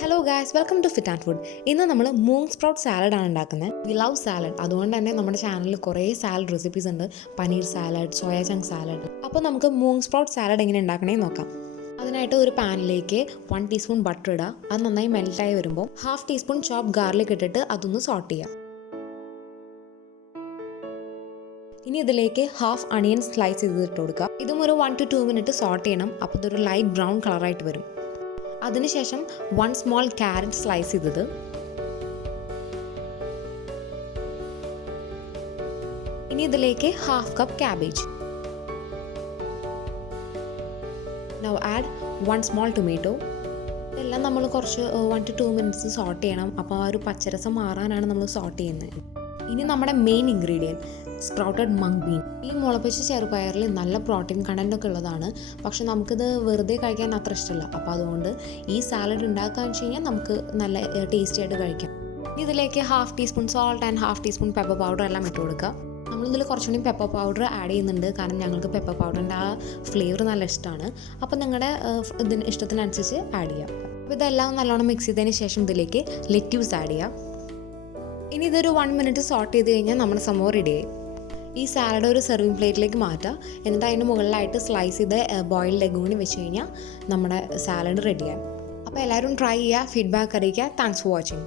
Hello guys, welcome to fit and food. ഇന്ന് നമ്മൾ മൂങ് sprout salad ആണ് ഉണ്ടാക്കുന്നത്. വി ലവ് സാലഡ്, അതുകൊണ്ട് തന്നെ നമ്മുടെ ചാനലിൽ കുറേ സാലഡ് റെസിപ്പീസ് ഉണ്ട്. പനീർ സാലഡ്, സോയ ചങ്ക് സാലഡ്. അപ്പോൾ നമുക്ക് മൂങ് സ്പ്രൗട്ട് സാലഡ് എങ്ങനെ ഉണ്ടാക്കണമെന്ന് നോക്കാം. അതിനായിട്ട് ഒരു പാനിലേക്ക് 1 ടീസ്പൂൺ ബട്ടർ ഇടുക. അത് നന്നായി മെൽറ്റായി വരുമ്പോൾ 1/2 ടീസ്പൂൺ ചോപ്പ് ഗാർലിക് ഇട്ടിട്ട് അതൊന്ന് സോട്ട് ചെയ്യാം. ഇനി ഇതിലേക്ക് 1/2 അണിയൻ സ്ലൈസ് ചെയ്തിട്ട് കൊടുക്കുക. ഇതും ഒരു 1 to 2 മിനിറ്റ് സോട്ട് ചെയ്യണം. അപ്പോൾ ഇതൊരു ലൈറ്റ് ബ്രൗൺ കളറായിട്ട് വരും. അതിനുശേഷം 1 സ്മോൾ ക്യാരറ്റ് സ്ലൈസ് ചെയ്തത്, ഇനി ഇതിലേക്ക് 1/2 cup cabbage. Now add 1 small tomato. ഇതെല്ലാം നമ്മൾ കുറച്ച് 1 to 2 മിനിറ്റ്സ് സോട്ട് ചെയ്യണം. അപ്പോൾ ആ ഒരു പച്ചരസം മാറാനാണ് നമ്മൾ സോട്ട് ചെയ്യുന്നത്. ഇനി നമ്മുടെ മെയിൻ ഇൻഗ്രീഡിയൻറ്റ് സ്പ്രൗട്ടഡ് മങ് ബീൻ. ഈ മുളപ്പിച്ച ചെറുപയറിൽ നല്ല പ്രോട്ടീൻ കണ്ടൻ്റ് ഒക്കെ ഉള്ളതാണ്. പക്ഷെ നമുക്കിത് വെറുതെ കഴിക്കാൻ അത്ര ഇഷ്ടമല്ല. അപ്പോൾ അതുകൊണ്ട് ഈ സാലഡ് ഉണ്ടാക്കുകയെന്ന് വെച്ച് കഴിഞ്ഞാൽ നമുക്ക് നല്ല ടേസ്റ്റി ആയിട്ട് കഴിക്കാം. ഇനി ഇതിലേക്ക് 1/2 teaspoon salt and 1/2 teaspoon pepper powder എല്ലാം ഇട്ട് കൊടുക്കുക. നമ്മളിതിൽ കുറച്ചുകൂടി പെപ്പർ പൗഡർ ആഡ് ചെയ്യുന്നുണ്ട്, കാരണം ഞങ്ങൾക്ക് പെപ്പർ പൗഡറിൻ്റെ ആ ഫ്ലേവർ നല്ല ഇഷ്ടമാണ്. അപ്പോൾ നിങ്ങളുടെ ഇതിന് ഇഷ്ടത്തിനനുസരിച്ച് ആഡ് ചെയ്യാം. അപ്പോൾ ഇതെല്ലാം നല്ലോണം മിക്സ് ചെയ്തതിന് ശേഷം ഇതിലേക്ക് ലെറ്റ്യൂസ് ആഡ് ചെയ്യാം. ഇനി ഇതൊരു 1 മിനിറ്റ് സോട്ട് ചെയ്ത് കഴിഞ്ഞാൽ നമ്മുടെ സംഭവം റെഡിയായി. ഈ സാലഡ് ഒരു സെർവിങ് പ്ലേറ്റിലേക്ക് മാറ്റുക. എന്നിട്ട് അതിന് മുകളിലായിട്ട് സ്ലൈസ് ചെയ്ത് ബോയിൽഡ് എഗ് കൂടി വെച്ച് കഴിഞ്ഞാൽ നമ്മുടെ സാലഡ് റെഡിയായി. അപ്പോൾ എല്ലാവരും ട്രൈ ചെയ്യുക, ഫീഡ്ബാക്ക് അറിയിക്കുക. Thanks for watching.